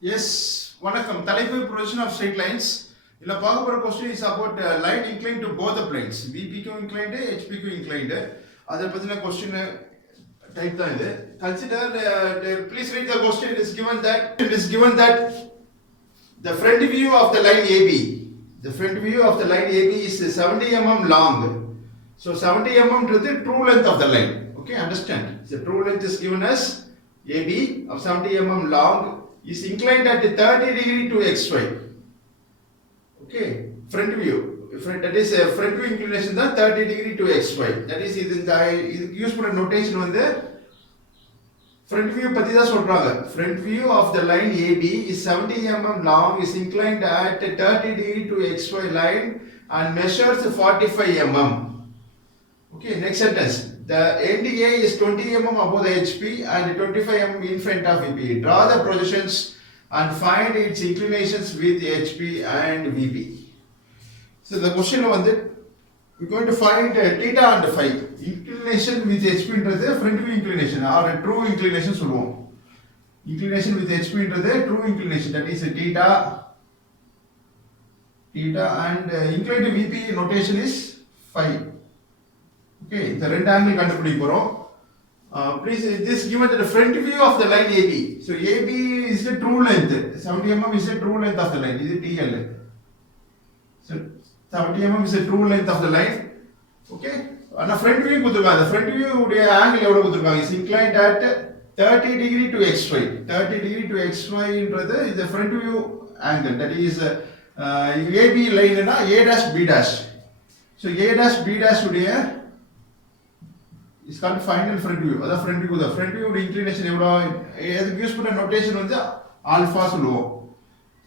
Yes, vanakkam. Talaipai projection of straight lines. In a power question is about line inclined to both the planes. VPQ inclined, HPQ inclined. Other particular question type தான் இது. Consider, please read the question. It is given that the front view of the line AB. The front view of the line AB is 70 mm long. So 70 mm is the true length of the line. Okay, understand? The true length is given as AB of 70 mm long is inclined at 30 degree to XY. Okay, front view. That is front view inclination தான் 30 degree to XY. That is இந்த யூஸ் பண்ண நோட்டேஷன் வந்து front view பத்தி தான் சொல்றாங்க. Front view of the line AB is 70 mm long, is inclined at 30 degree to XY line and measures 45 mm. Okay, next sentence. The end A is 20 mm above the HP and 25 mm in front of VP. Draw the projections and find its inclinations with HP and VP. So the question வந்து we're going to find theta and phi. Inclination with HP ன்றது front view inclination or true inclination சொல்லுவோம். Inclination with HP ன்றது true inclination, that is theta and inclined to VP notation is phi. Okay, the ரெண்டு ஆங்கிள் கண்டுபிடிக்க போறோம். Please, this given the front view of the line AB. So AB is the true length. 70 mm is the true length of the line. This is TL. So 70 mm is the true length of the line. Okay. And the front view கொடுத்திருக்காங்க. The front view உடைய angle எவ்வளவு கொடுத்திருக்காங்க? Is inclined at 30 degree to XY. 30 degree to XY ன்றது is the front view angle. That is AB line னா A dash B dash. So A dash B dash உடைய is called final front view. That front view. The front view inclination எவ்வளோ? எதுக்கு யூஸ் பண்ண நோட்டேஷன் வந்து ஆல்ஃபா சொல்லுவோம்.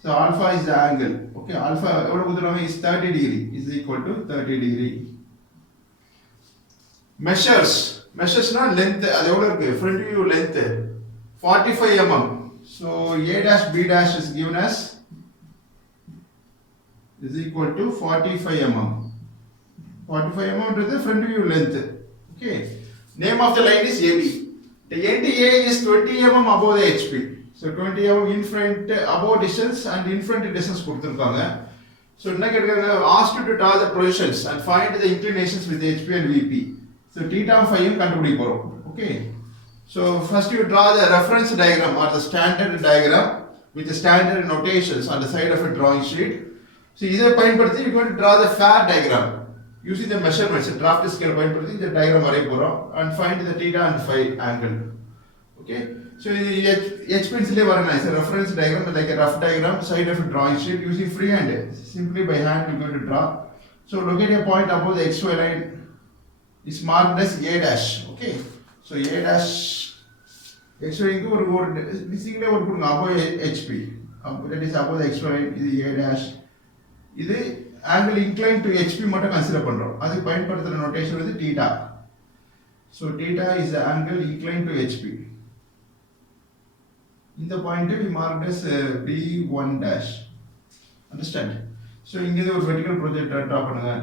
So alpha is the angle. Okay, alpha எவ்வளவு கொடுத்திருக்காங்க? Is 30 degree. Is equal to 30 degree. Measuresனா length. அது எவ்வளவு இருக்கு? Front view length 45 mm. So A dash B dash is given as is equal to 45 mm. 45 mm is the front view length. Okay. Name of the line is AB. The end A is 20 mm above the HP. So 20 mm in front above distance and in front distance கொடுத்திருக்காங்க. So என்ன கேட்கறாங்க? Asked to draw the projections and find the inclinations with HP and VP. So theta and phi கண்டுபிடிக்க போறோம். Okay. So first you draw the reference diagram or the standard diagram with the standard notations on the side of a drawing sheet. So இதை பயன்படுத்தி you are going to draw the fair diagram. Using the measurements, draft scale பயன்படுத்தி இந்த diagram வரைய போறோம் and find the theta and phi angle. Okay, so H pencil varana is a reference diagram like a rough diagram side of a drawing sheet using freehand. Simply by hand you are going to draw. So locate a point above the XY line is marked as A dash. Okay, so A dash XY க்கு ஒரு missing ஒரு கொடுங்க above HP. That is above the XY line is A dash. இது angle inclined to HP மட்டும் கன்சிடர் பண்றோம். அதுக்கு பயன்படுத்துற நோட்டேஷன் வந்து theta. So theta is the angle inclined to HP. இந்த point we marked as B1 dash. Understand? So இங்க இது ஒரு vertical projector டிரா பண்ணுங்க.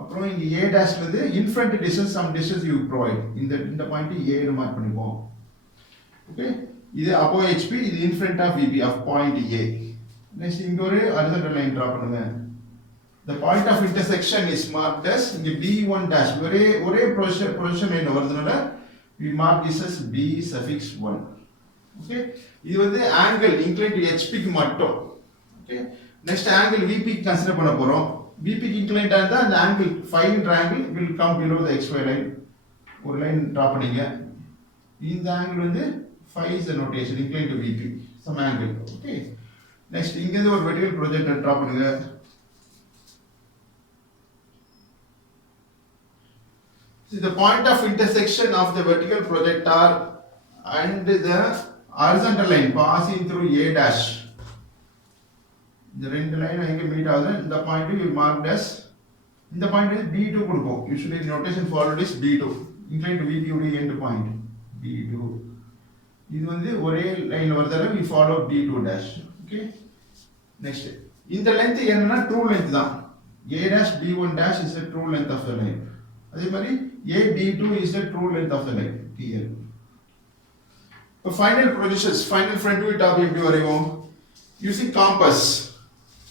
அப்புறம் இங்க A dash வந்து in front distance some distance you provide. இந்த பாயிண்ட் A னு மார்க் பண்ணிப்போம். Okay? இது above HP, இது in front of VP of point A. Next இங்க ஒரு horizontal line draw பண்ணுங்க. The point of intersection is marked as இங்க B1 dash. ஒரே position line வருதுனால we mark this as B suffix 1. Okay, இது வந்து angle inclined to HP க்கு மட்டும். Okay, next angle VP க்கு கன்சிடர் பண்ண போறோம். VP க்கு inclined ஆனதா அந்த angle phi triangle will come below the XY line. ஒரு லைன் டிரா பண்ணீங்க. இந்த angle வந்து phi is the notation inclined to VP, some angle. Okay, next இங்க இருந்து ஒரு vertical projector டிரா பண்ணுங்க. See the point of intersection of the vertical projector and the horizontal line passing through A dash. The ரெண்டு லைன் எங்க மீட் ஆகுது? இந்த point we marked as இந்த point B2 கொடுப்போம். Usually notation followed is B2. Inclined to VP உடைய end point B2. இது வந்து ஒரே லைன்ல வரதால we follow B2 dash. Okay, next இந்த length என்னன்னா true length தான். A dash B1 dash is the true length of the line. அதே மாதிரி AB2 is the true length of the line TL. இப்போ final projections final front view top எப்படி வரைவோம் using compass.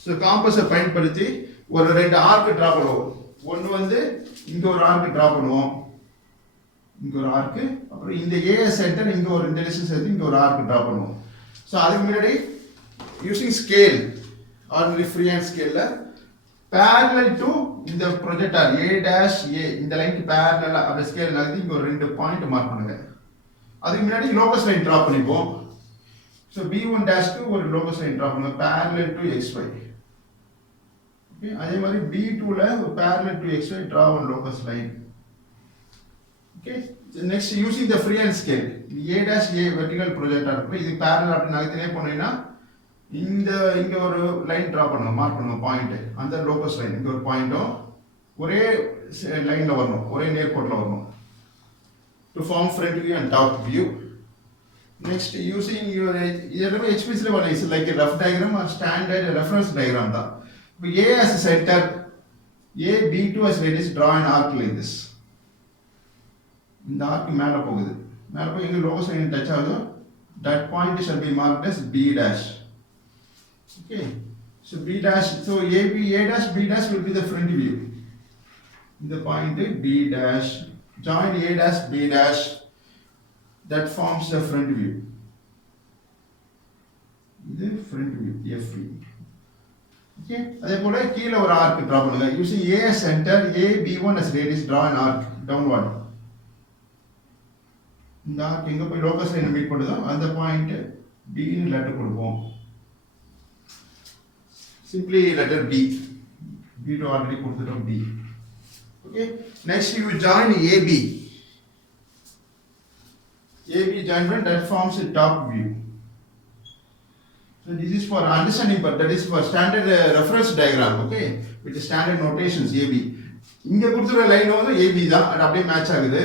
So காம்பஸை பயன்படுத்தி ஒரு 2 arc draw பண்ணுவோம். ஒன்று வந்து இங்கே ஒரு ஆர்க் ட்ரா பண்ணுவோம், இங்கே ஒரு ஆர்க்கு, அப்புறம் இந்த ஏ சென்டர் இங்கே ஒரு இந்த டிஸ்டன்ஸ் எடுத்து இங்கே ஒரு ஆர்க் ட்ரா பண்ணுவோம். ஸோ அதுக்கு முன்னாடி using scale ordinary free hand ஸ்கேலில் parallel to இந்த ப்ரொஜெக்டர் A' இந்த லைனுக்கு parallel அப்படி ஸ்கேல் நகர்த்தி இங்கே ஒரு 2 பாயிண்ட் மார்க் பண்ணுங்க. அதுக்கு முன்னாடி லோகஸ் லைன் ட்ரா பண்ணிப்போம். ஸோ B1' ஒரு லோகஸ் லைன் ட்ரா பண்ணுங்க parallel to XY. ஓகே, அதே மாதிரி B2ல ஒரு parallel to XY draw one locus line. Okay, next using the freehand scale A' vertical projector இது parallel அப்படி நகர்த்தினே போனீங்கன்னா இங்க ஒரு லைன் டிரா பண்ணணும், மார்க் பண்ணணும் பாயிண்ட். அந்த லோகஸ் லைன் இங்க ஒரு பாயிண்ட்டும் ஒரே லைன்ல வரணும், ஒரே நேர்கோட்டில் வரணும். To form front view and top view. Next using your இதெல்லாமே HPCல வர is like rough diagram or standard reference diagram தான். இப்போ A as a center, A B2 as radius, draw an arc like this. இந்த ஆர்க் மேலே போகுது, மேலே போய் எங்க லோகஸ் லைன் டச் ஆகுதோ that point shall be marked as B'. Okay, so B', so A B' will be the front view. The point B', join A' B', that forms the front view. The front view, FV. Okay, அதே போல கீழ ஒரு arc draw பண்ணுங்க. Using A as center, A B1 as radius, draw an arc downward. இந்த arc எங்க போய் லோகஸ் லைனை மீட் பண்ணுதோ அந்த பாயிண்ட் B ன்னு லெட்டர் கொடுப்போம். Simply letter B. B2 already கொடுத்துட்டோம் B. Okay, next you join AB. AB joinment that forms a top view. So this is for understanding, but that is for standard reference diagram. Okay, with the standard notations AB. இங்க கொடுத்துற லைன் வந்து AB தான், அது அப்படியே மேட்ச் ஆகுது.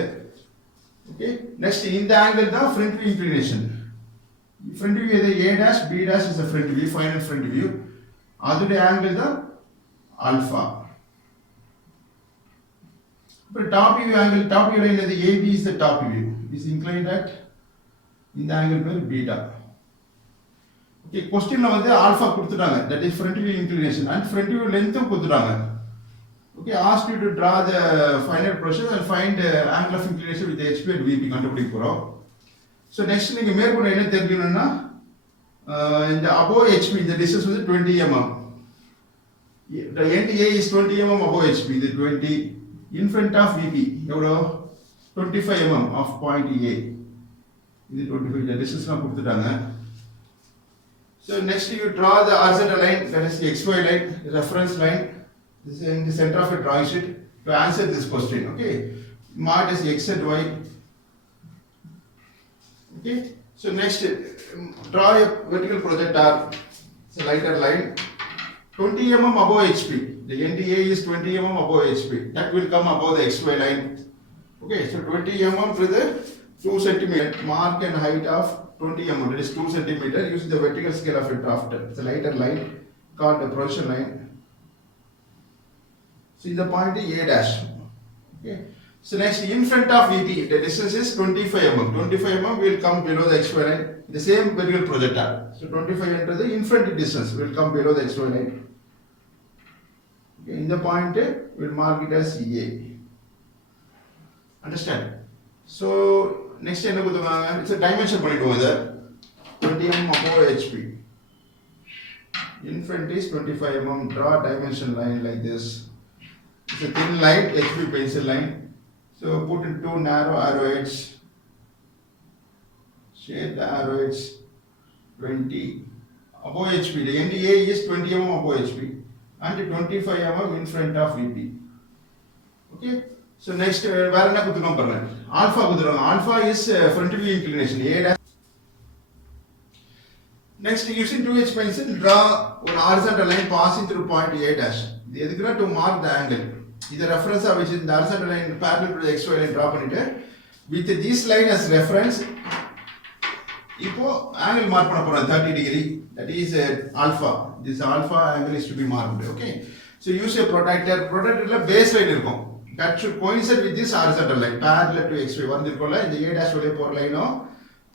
Okay, next இந்த angle தான் front view inclination. Front view எது A' B' is the front view, final front view. அதோட angle தான் alpha. இப்போ top view angle, top view line எது AB is the top view. Is inclined at இந்த angle பேர் beta. Okay, questionல வந்து alpha கொடுத்துட்டாங்க, that is front view inclination, and front view length கொடுத்துட்டாங்க. Okay, asked you to draw the final process and find angle of inclination with HP and VP கண்டுபிடிக்க போறோம். So next நீங்க மேற்கொண்டு என்ன தெரிஞ்சுக்கணும்னா இந்த above HP இந்த distance வந்து 20 mm. The end A is 20 mm above HP, the 20 in front of VP எவ்வளோ 25 mm of point A. இது 25, the distance நான் கொடுத்துட்டாங்க. So next you draw the horizontal line, that is the XY line, the reference line. This is in the center of a drawing sheet to answer this question. Okay, mark as X and Y. Okay, so next draw a vertical projector. It's a lighter line 20 mm above HP. The NDA is 20 mm above HP. That will come above the XY line. Okay, so 20 mm with the 2 cm mark and height of 20 mm. That is 2 cm. Using the vertical scale of a drafter. It's a lighter line called the projection line. See the point A'. Okay. So next in front of VP, the distance is 25 mm. 25 mm will come below the XY line. The same vertical projector. So 25 into the in front distance will come below the XY line. Okay. In the point we'll mark it as A. Understand? So next என்ன கொடுத்துருக்காங்க? It's a dimension பண்ணிடுவோம் இதை. 20 mm above HP. In front is 25 mm. Draw dimension line like this. It's a thin line, HP pencil line. So put in 2 narrow arrowheads. Shade the arrowheads 20 above HP. The NDA is 20 mm above HP and 25 mm in front of VP. Okay. So next, வேற என்ன கொடுத்துருக்கோம் பாருங்க. Alpha கொடுத்துருக்காங்க. Alpha is front view inclination. A'. Next, using 2H pencil, draw one horizontal line passing through point A'. இது எதுக்குன்னா to mark the angle. இது ரெஃபரன்ஸா வச்சு இந்த horizontal line parallel to the XY line draw பண்ணிட்டு with this line as reference இப்போ angle mark பண்ண போறோம் 30 degree. That is alpha. This alpha angle is to be marked. Okay. So use a protractor. Protractorல base line இருக்கும். That should coincide with this horizontal line parallel to XY. வந்திருக்கும்ல இந்த A' வழியா போற லைனும்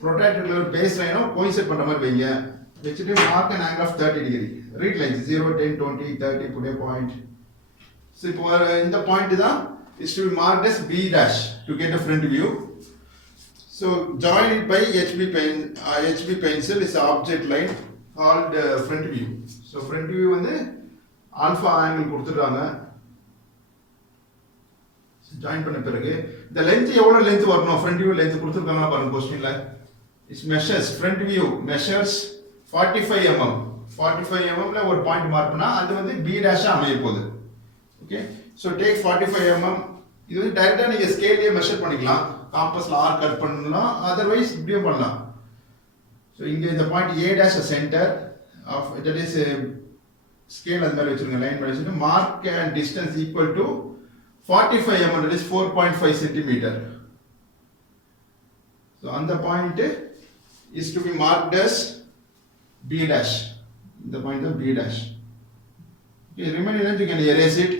protracted base line coincide பண்ற மாதிரி வைங்க. வச்சிட்டு mark an angle of 30 degree. Read lines 0, 10, 20, 30 put a point. So இப்போ இந்த point தான் is to be marked as B dash to get a front view. So join it by HB pencil is an object line called front view. So front view வந்து alpha angle கொடுத்துட்டாங்க. ஜாயின் பண்ண பிறகு இந்த லெந்த் எவ்வளவு லெந்த் வரணும் front view லெந்த் கொடுத்திருக்காங்க பாருங்க क्वेश्चनல is measures front view measures 45 mm 45 mm ல ஒரு பாயிண்ட் மார்க் பண்ணா அது வந்து b dash அமைய போகுது ஓகே சோ டேக் 45 mm இது வந்து டைரக்டா நீங்க ஸ்கேல்லயே மெஷர் பண்ணிக்கலாம் காம்பஸ்ல r கட் பண்ணலாம் otherwise இப்படியும் பண்ணலாம் சோ இங்க இந்த point a dash center of that is scale அது மேல வச்சிருங்க லைன் மேல வச்சிருங்க mark and distance equal to 45 mm that is 4.5 centimeter. So on the point is to be marked as B dash. The point of B dash. Okay, remaining length you can erase it.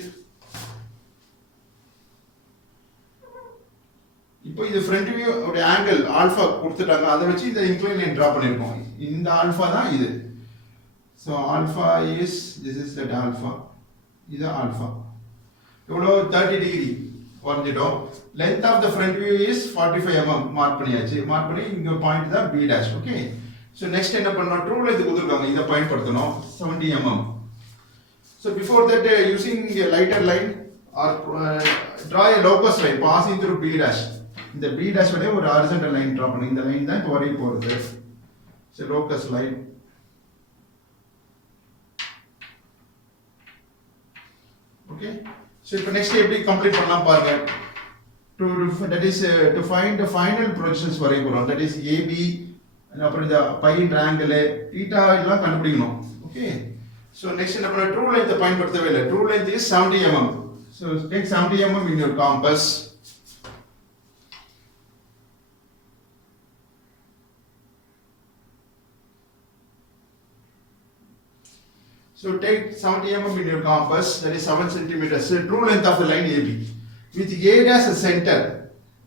இப்போ இது front view ஓட angle alpha கொடுத்துட்டாங்க அதை வச்சு இந்த inclined line draw பண்ணிருக்கோம் இந்த alpha தான் இது so alpha is this is that alpha இது alpha எவ்வளோ 30 டிகிரி வரைஞ்சிட்டோம் length of the front view is 45 mm mark பண்ணியாச்சு மார்க் பண்ணி இங்க பாயிண்ட் தான் b dash okay so next என்ன பண்ணனும் ட்ரூ லெந்த் கொடுத்திருக்காங்க இத பயன்படுத்தணும் 70 mm so before that using a lighter line or draw a locus line passing through b dash இந்த b dash வழியா ஒரு horizontal line draw பண்ணி இந்த லைன் தான் இப்போ வரைய போறது so locus line okay so இப்போ next எப்படி கம்ப்ளீட் பண்ணலாம் பாருங்க to that is to find the final projections வரைய போறோம் that is AB அப்புறம் இந்த பை triangle theta எல்லாம் கண்டுபிடிக்கணும் okay so next என்ன பண்ண true length பயன்படுத்தவே இல்லை true length is 70 mm so take 70 mm in your compass so take 70 mm in your compass that is 7 centimeters so true length of the line AB with A dash as center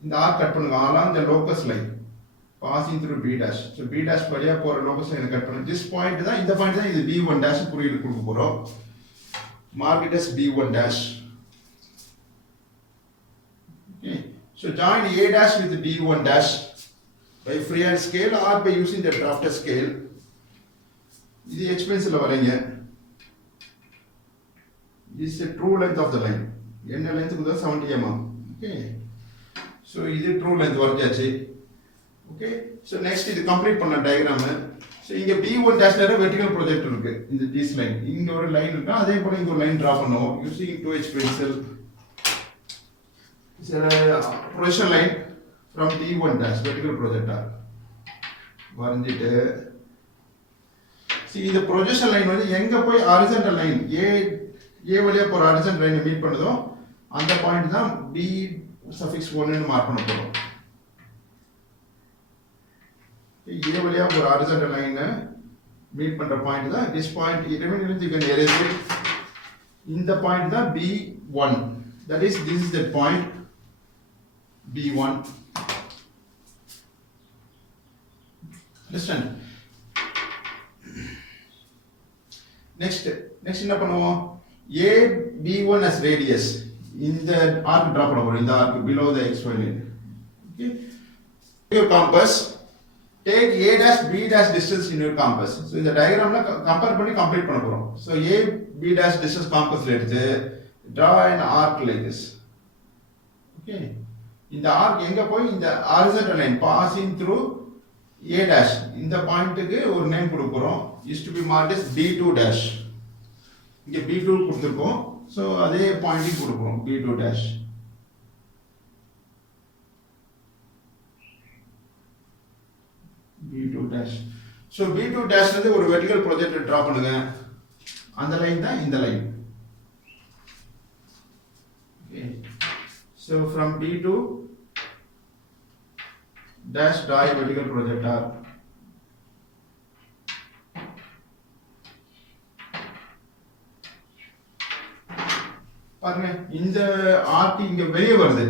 இந்த R cut பண்ணுங்க along the locus line passing through B dash so B dash வழியா போற locus line cut பண்ணுங்க this point தான் இந்த point தான் இது B1 dash குறியீடு கொடுக்க போறோம் mark it as B1 dash okay so join A dash with B1 dash by freehand scale or by using the drafter scale இது H pencil வரைங்க this is the true length of the line என்ன length குதா 70 mm okay so இது true length வரையாச்சு okay so next இது கம்ப்ளீட் பண்ண diagram so இங்க b1 dash ல vertical project இருக்கு இந்த this line இங்க ஒரு லைன் இருக்கு அதே போல இங்க ஒரு லைன் டிரா பண்ணுவோம் using 2h pencil is a projection line from b1 dash vertical projector வரைஞ்சிட்டு see இந்த projection line வந்து எங்க போய் horizontal line a வழியா போற horizontal line மீட் பண்ணுதோ அந்த பாயிண்ட் தான் b suffix 1 ன்னு மார்க் பண்ண போறோம் a வழியா போற horizontal line மீட் பண்ற பாயிண்ட் தான் this point remaining you can erase it இந்த பாயிண்ட் தான் b1 that is this is the point b1 understand next என்ன பண்ணுவோம் a b1 as radius இந்த arc draw பண்ண போறோம் இந்த arc below the xy line okay your compass take a dash b dash distance in your compass so இந்த டயகிராம்ல கம்பேர் பண்ணி கம்ப்ளீட் பண்ண போறோம் so a b dash distance compassல எடுத்து draw an arc like this okay இந்த arc எங்க போய் இந்த horizontal line passing through a dash இந்த பாயிண்ட்க்கு ஒரு நேம் கொடுக்க போறோம் is to be marked as b2 dash இங்க b2 கொடுத்திருக்கோம் so அதே பாயிண்டிங் கொடுக்கிறோம் b2 dash b2 dash so b2 dash ல ஒரு வெர்டிகல் ப்ரொஜெக்ட் டிரா பண்ணுங்க அந்த லைன் தான் இந்த line okay so from b2 dash draw a vertical projector பாருங்க இந்த ஆர்க் இங்க வெளிய வருது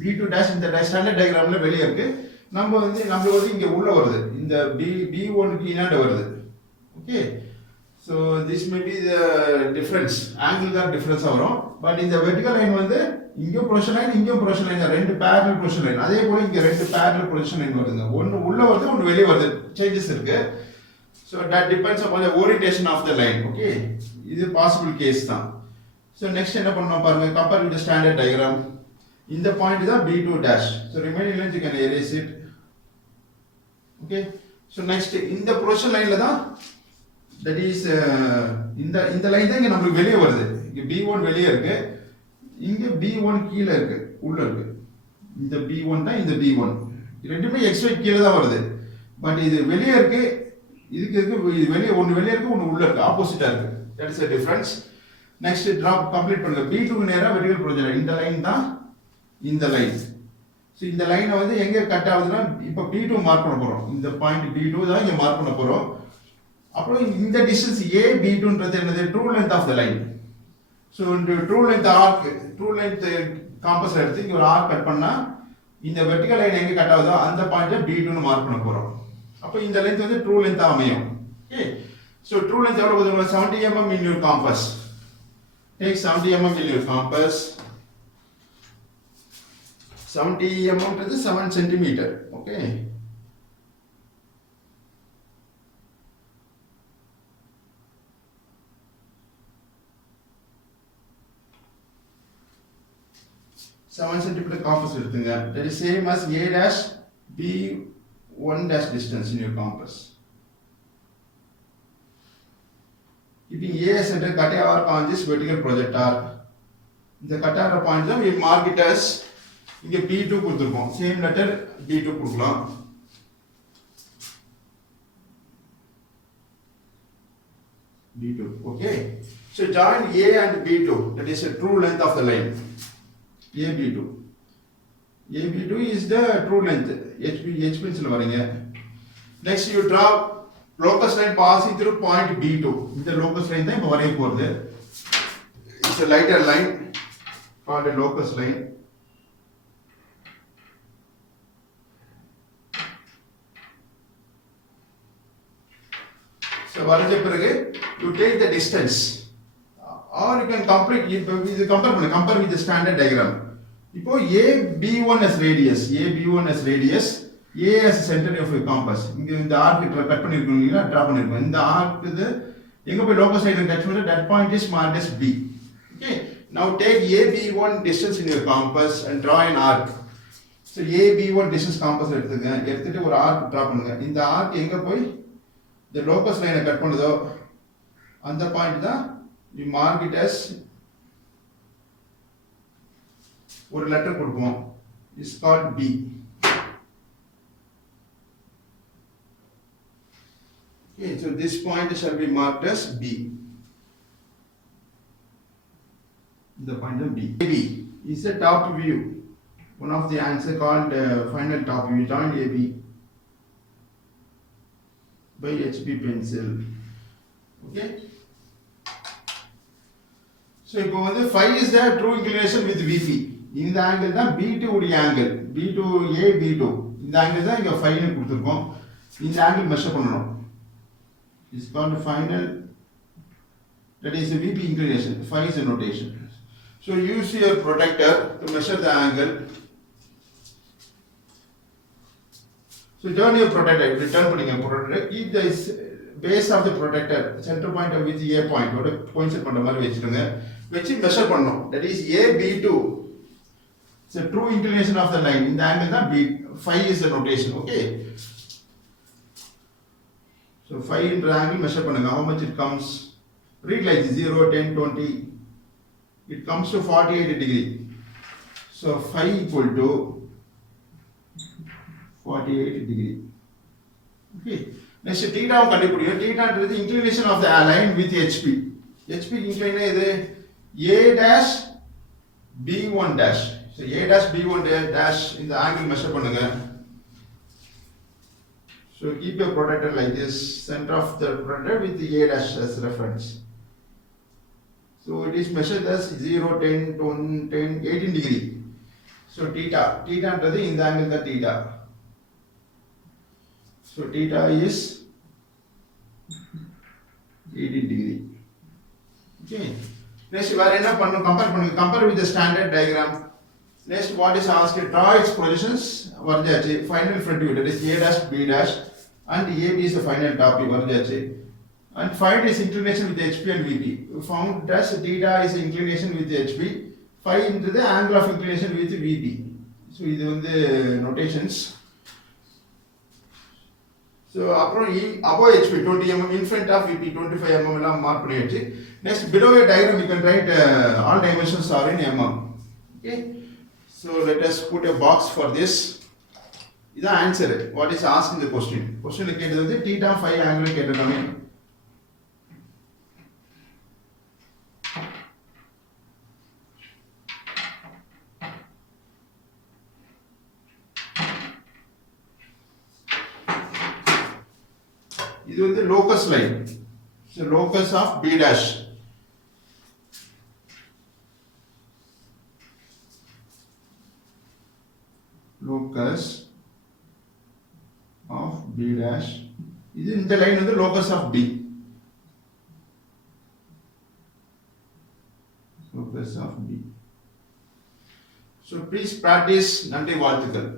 b2 dash இந்த ஸ்டாண்டர்ட் டயகிராம்ல வெளிய இருக்கு நம்மளுக்கு வந்து இங்க உள்ள வருது இந்த B1 க்கு இனாண்ட வருது. Okay, so this may be the difference, angle தான் டிஃபரன்ஸாக வரும். பட் இந்த வெர்டிகல் லைன் வந்து இங்கேயும் ப்ரொஜெக்ஷன் லைன் இங்கேயும் ப்ரொஜெக்ஷன் லைன், ரெண்டு பேரலல் ப்ரொஜெக்ஷன் லைன். அதே போல இங்கே ரெண்டு பேரலல் ப்ரொஜெக்ஷன் லைன் வருதுங்க. ஒன்று உள்ள வருது, ஒன்று வெளியே வருது, சேஞ்சஸ் இருக்கு. So that depends upon the orientation of the line. Okay, இது பாசிபிள் கேஸ் தான். ஸோ நெக்ஸ்ட் என்ன பண்ணணும் பாருங்க, கம்பேர் வித் ஸ்டாண்டர்ட் டயக்ராம். இந்த பாயிண்ட் தான் B2 dash. So remaining lines you can erase it. Okay, so next இந்த projection லைன்ல தான் தட் இஸ் இந்த லைன் தான் இங்கே நம்மளுக்கு வெளியே வருது. இங்கே B1 வெளியே இருக்கு, இங்கே B1 கீழே இருக்கு, உள்ள இருக்கு. இந்த B1 தான் இந்த B1, ரெண்டுமே XY கீழே தான் வருது. பட் இது வெளியே இருக்கு, இதுக்கு இருக்கு, இது வெளியே ஒன்று வெளியே இருக்கு, ஒன்று உள்ள இருக்கு, ஆப்போசிட்டா இருக்கு. That is a difference. Next drop complete பண்ணுங்க. B2 க்கு நேரா வெர்டிகல் ப்ரொஜெக்ட், இந்த லைன் தான் இந்த லைன். ஸோ இந்த லைனை வந்து எங்கே கட் ஆகுதுன்னா இப்போ B2 மார்க் பண்ண போறோம். இந்த பாயிண்ட் B2 தான் இங்கே மார்க் பண்ண போறோம். அப்புறம் இந்த டிஸ்டன்ஸ் AB2ன்றது என்னது, true length of the line. So இந்த true length arc, true length compass எடுத்து இங்கே ஒரு ஆர்க் கட் பண்ணா இந்த வெர்டிகல் லைன் எங்கே கட் ஆகுதோ அந்த பாயிண்ட்டை B2ன்னு மார்க் பண்ண போறோம். அப்போ இந்த லென்த் வந்து ட்ரூ லென்த்தாக அமையும். ஓகே, ஸோ ட்ரூ லென்த் எவ்வளோ போதும், 70 mm in your compass. Take 70 mm in your compass. 70 mm is 7 centimeter. Okay. Seven centimeter compass எடுத்துங்க. That is same as A dash B1 dash distance in your compass. Keeping A as center, cut a arc on this vertical projector. இந்த cut ஆகிற பாயிண்ட் தான் we mark it as, இங்கே B2 கொடுத்துருக்கோம், same letter B2 கொடுக்கலாம். B2. Okay, so join A and B2, that is a true length of the line. AB2 is the true length. HP ல வரீங்க. Next you draw locus line passing through point B2. இந்த locus line தான் இப்போ வரைய போறது. It's a lighter line called a locus line. So வரைஞ்ச பிறகு you take the distance, or you can complete இது compare with the standard diagram. இப்போ AB1 as radius, AB1 as radius, A as center of your compass. இங்க இந்த arc cut பண்ணிருக்கோம் இல்லையா, டிரா பண்ணிருக்கோம். இந்த ஆர்க் இது எங்க போய் லோகஸ் லைன் டச் பண்ணி that point is marked as B. Okay, now take AB1 distance in your compass and draw an arc. So AB1 distance compass எடுத்துட்டு ஒரு ஆர்க் டிரா பண்ணுங்க. இந்த ஆர்க் எங்க போய் இந்த லோகஸ் லைனை கட் பண்ணுதோ அந்த பாயிண்ட் தான் you mark it as, ஒரு லெட்டர் கொடுப்போம், is called B. Okay, so this point shall be marked as B. The point of B. AB is the top view, one of the answer called final top view. Join AB by HB pencil. Okay. So இப்போ வந்து phi is the true inclination with VP. இந்த ஆங்கிள் தான் B2 உடைய angle, B2 A B2. இந்த ஆங்கிள் தான் இங்க phi னு கொடுத்திருக்கோம். இந்த ஆங்கிள் மெஷர் பண்ணனும். It's called final, that is the VP inclination. Phi is a notation. So use your protractor to measure the angle. So turn your protractor, return putting a protractor, keep the base of the protractor center point of which A point, what a point set பண்ண மாதிரி வெச்சிடுங்க. வெச்சி மெஷர் பண்ணனும். That is AB2. It's a true inclination of the line. இந்த angle தான் B. Phi is the notation. Okay. So phi into angle measure பண்ணுங்க. How much it comes? Read like 0, 10, 20. It comes to 48 degree. So phi equal to 48 degree. Okay. Next theta கண்டுபிடிங்க. theta is inclination of the line with HP. HP incline இது A dash B1 dash. So A dash B1 dash இந்த angle measure பண்ணுங்க. So keep your protractor like this, center of the protractor with the A dash as reference. So it is measured as 0, 10, 20, 10, 18 degree. So theta என்றது இந்த angle தான் theta. So theta is 18 degree. Okay. Next, வேற என்ன பண்ணனும்? கம்பேர் பண்ணுங்க. Compare with the standard diagram. Next, what is asked? Draw its positions. வரைஞ்சாச்சு. Final front view, that is A dash, B dash, and AB is the final top view. வரைஞ்சாச்சு. And find its inclination with HP and VP. Found that theta is inclination with HP. Phi into the angle of inclination with VP. So இது வந்து notations. So அப்புறம் above HP 20 mm, in front of VP 25 mm எல்லாம் மார்க் பண்ணியாச்சு. Next, below a diagram you can write all dimensions are in mm. Okay. So let us put a box for this. இதான் answer. What is asked in the question? Question கேட்டது வந்து theta phi angle கேட்டிருக்காங்க. இது வந்து locus line. So locus of B dash. Locus of B dash. இது இந்த லைன் வந்து locus of B. Locus of B. So please practice. நன்றி, வாழ்த்துக்கள்.